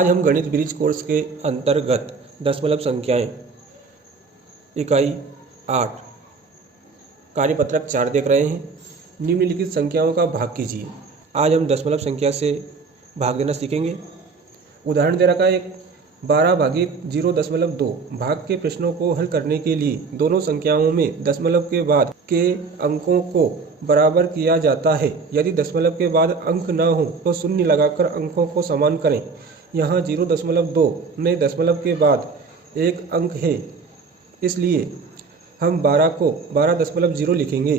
आज हम गणित ब्रिज कोर्स के अंतर्गत दशमलव संख्याएं इकाई 8 कार्यपत्रक 4 देख रहे हैं। निम्नलिखित संख्याओं का भाग कीजिए। आज हम दशमलव संख्या से भाग देना सीखेंगे। उदाहरण दे रखा है एक 12 भागित 0.2 भाग के प्रश्नों को हल करने के लिए दोनों संख्याओं में दशमलव के बाद के अंकों को बराबर किया जाता है। यदि दशमलव के बाद अंक न हो तो शून्य लगाकर अंकों को समान करें। यहाँ 0.2 में दशमलव के बाद एक अंक है, इसलिए हम 12 को 12.0 लिखेंगे।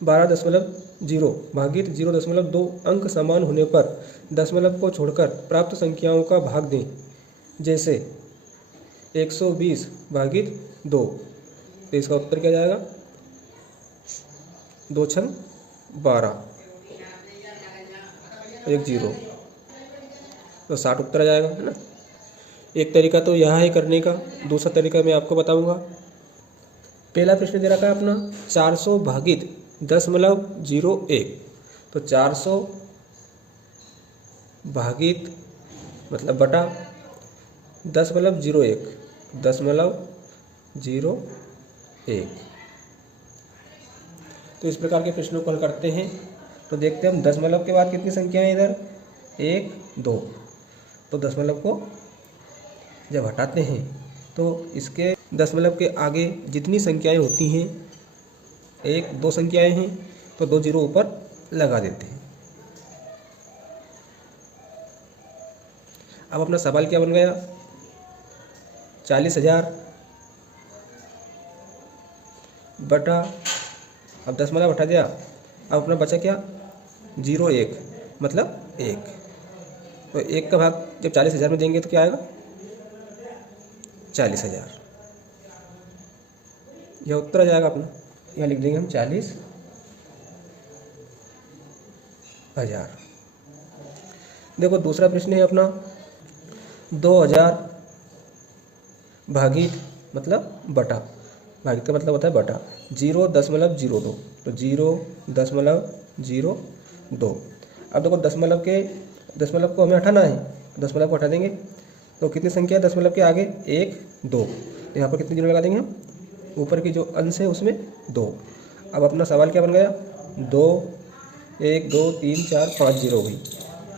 12.0 भागित 0.2 अंक समान होने पर दशमलव को छोड़कर प्राप्त संख्याओं का भाग दें। जैसे 120 भागित 2, तो इसका उत्तर क्या जाएगा? 2 छंग 12, 1 0, तो 60 उत्तर आ जाएगा, है ना। एक तरीका तो यह है करने का, दूसरा तरीका मैं आपको बताऊंगा। पहला प्रश्न दे रखा है अपना 400 भागित 0.01, तो 400 भागित मतलब बटा 0.01 तो इस प्रकार के प्रश्नों को हल करते हैं। तो देखते हैं हम दशमलव के बाद कितनी संख्या है इधर 1 2, तो दशमलव को जब हटाते हैं तो इसके दशमलव के आगे जितनी संख्याएं होती हैं 1 2 संख्याएं हैं तो 2 0 ऊपर लगा देते हैं। अब अपना सवाल क्या बन गया? 40,000 बटा, अब दशमलव हटा दिया, अब अपना बचा क्या? 0.1 मतलब 1, तो 1 का भाग जब 40,000 में देंगे तो क्या आएगा? 40,000, यह उत्तर आ जाएगा अपना। यहाँ लिख देंगे हम 40,000। देखो दूसरा प्रश्न है अपना 2000 भागित मतलब बटा, भागित का मतलब होता है बटा 0.02, तो 0.02। अब देखो दशमलव को हमें हटाना है, दशमलव को हटा देंगे तो कितनी संख्या है दशमलव के आगे? 1 2, तो यहाँ पर कितने जीरो लगा देंगे हम? ऊपर की जो अंश है उसमें 2। अब अपना सवाल क्या बन गया? 2 1 2 3 4 5 जीरो हो गई,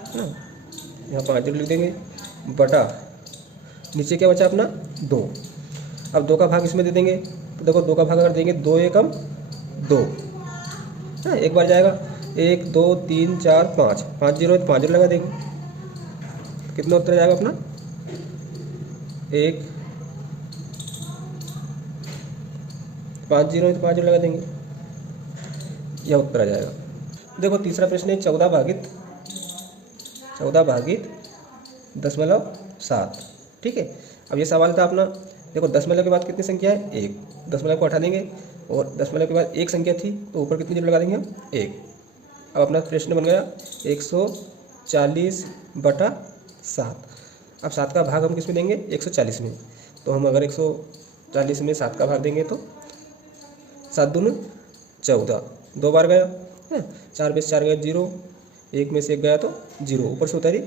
है ना। यहाँ 5 जीरो लिख देंगे बटा नीचे क्या बचा अपना? 2। अब 2 का भाग इसमें दे देंगे, तो देखो 2 का भाग अगर देंगे 2 एकम 2, हाँ एक बार जाएगा। 1 2 3 4 5, 5 जीरो तो 5 जीरो लगा देंगे, कितना उत्तर जाएगा अपना? 1 5 जीरो तो 5 जीरो लगा देंगे, यह उत्तर आ जाएगा। देखो तीसरा प्रश्न है 14 भागित 0.7, ठीक है। अब ये सवाल था अपना, देखो दशमलव के बाद कितनी संख्या है? 1, दशमलव को हटा देंगे और दशमलव के बाद एक संख्या थी तो ऊपर कितनी जीरो लगा देंगे हम? 1। अब अपना प्रश्न बन गया 140/7। अब 7 का भाग हम किस में देंगे? 140 में, तो हम अगर 140 में 7 का भाग देंगे तो 7 दूनी 14, 2 बार गया, 4 में से 4 गया 0, 1 में से 1 गया तो 0, ऊपर से उतारी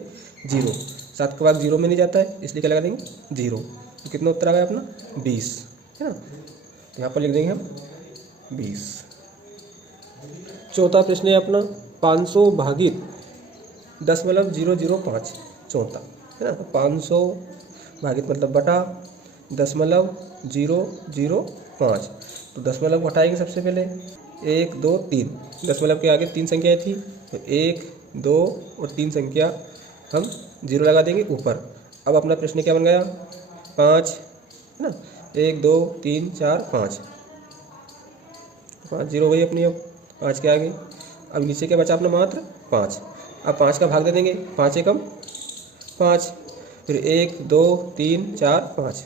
0। 7 का भाग 0 में नहीं जाता है, इसलिए क्या लगा देंगे? 0। तो कितना उत्तर आ गया अपना? 20, है ना। तो यहाँ पर लिख देंगे हम 20। चौथा प्रश्न है अपना 500 भागित 0.005, चौथा, है ना। तो 500 भागित मतलब बटा 0.005, तो दशमलव को हटाएंगे सबसे पहले। 1 2 3, दशमलव के आगे 3 संख्याएं थी तो 1 2 और 3 संख्या हम 0 लगा देंगे ऊपर। अब अपना प्रश्न क्या बन गया? 5, है ना। 1 2 3 4 5, 5 जीरो गई अपनी। अब 5 के आगे अब नीचे क्या बचा अपना? मात्र 5। अब 5 का भाग दे देंगे, 5 एकम 5, फिर 1 2 3 4 5,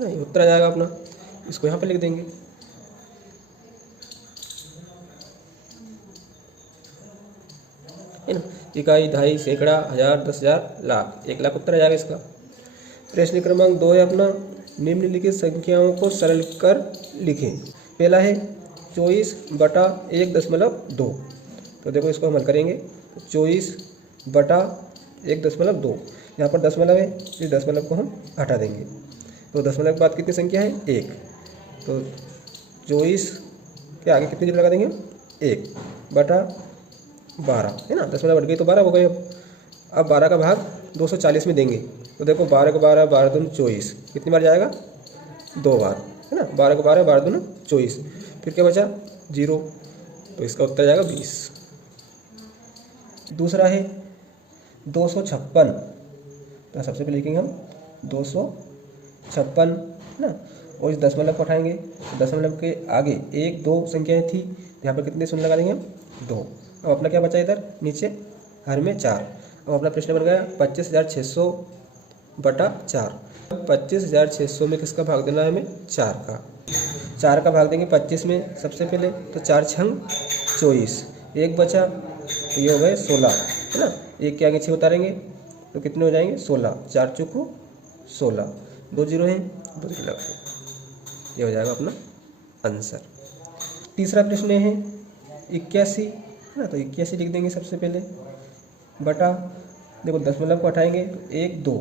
ये उत्तर आ जाएगा अपना। इसको यहाँ पे लिख देंगे। है ना। इकाई, दहाई, सैकड़ा, हजार, 10,000, लाख, 1 लाख उत्तर आ जाएगा इसका। प्रश्न क्रमांक 2 है अपना निम्नलिखित संख्याओं को सरल कर लिखें। पहला है 24/1.2, तो देखो इसको हम हल करेंगे। 24 बटा 1.2। यहाँ पर दशमलव है, इस दशमलव को हम हटा देंगे। तो दशमलव के बाद कितनी संख्या है? 1। तो 24 के आगे कितनी जीरो लगा देंगे? 1 बटा 12 है ना। दशमलव हट गई तो 12 हो गए। अब 12 का भाग 240 में देंगे तो देखो 12 को 12, 12 दूनी 24, कितनी बार जाएगा? 2 बार है ना। 12 को 12, 12 दूनी 24, फिर क्या बचा? 0। तो इसका उत्तर जाएगा 20। दूसरा है 256। तो सबसे पहले लिखेंगे हम 256 है ना। और इस दशमलव को उठाएंगे तो दशमलव के आगे 1, 2 संख्याएँ थी, यहाँ पर कितने शून्य लगा देंगे हम? 2। अब अपना क्या बचा इधर नीचे? हर में 4। अब अपना प्रश्न बन गया 25,600 बटा 4। 25,600 में किसका भाग देना है हमें? 4 का। 4 का भाग देंगे 25 में सबसे पहले, तो 4 छंग 24, 1 बचा तो ये हो गए 16 है ना। 1 के आगे 6 उतारेंगे तो कितने हो जाएंगे? 16, 4 चौको 16, 2 जीरो हैं, 2 जीरो लगा दें। ये हो जाएगा अपना आंसर। तीसरा प्रश्न है 81 है ना। तो 81 लिख देंगे सबसे पहले, बटा देखो दशमलव को हटाएंगे तो 1, 2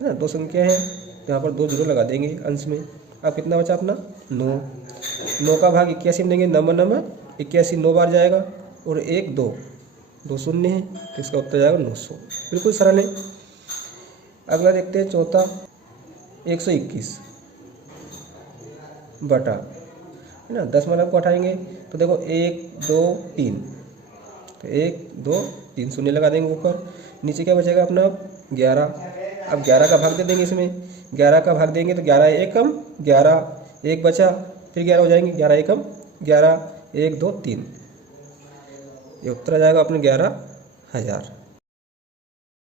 है ना। 2 संख्या है तो यहाँ पर 2 जीरो लगा देंगे अंश में। अब कितना बचा अपना? 9। 9 का भाग 81 में देंगे, 9 81, 9 बार जाएगा और 1, 2 शून्य है तो इसका उत्तर जाएगा 900। बिल्कुल सरल है। अगला देखते हैं चौथा 121 बटा है ना। दशमलव को हटाएंगे तो देखो 1, 2, 3, तो 1, 2, 3 शून्य लगा देंगे ऊपर। नीचे क्या बचेगा अपना? 11। अब 11 का भाग दे देंगे इसमें। 11 का भाग देंगे तो 11 एकम 11, 1 बचा, फिर 11 हो जाएंगे, 11 एकम 11, 1, 2, 3। ये उत्तर आ जाएगा अपने 11,000।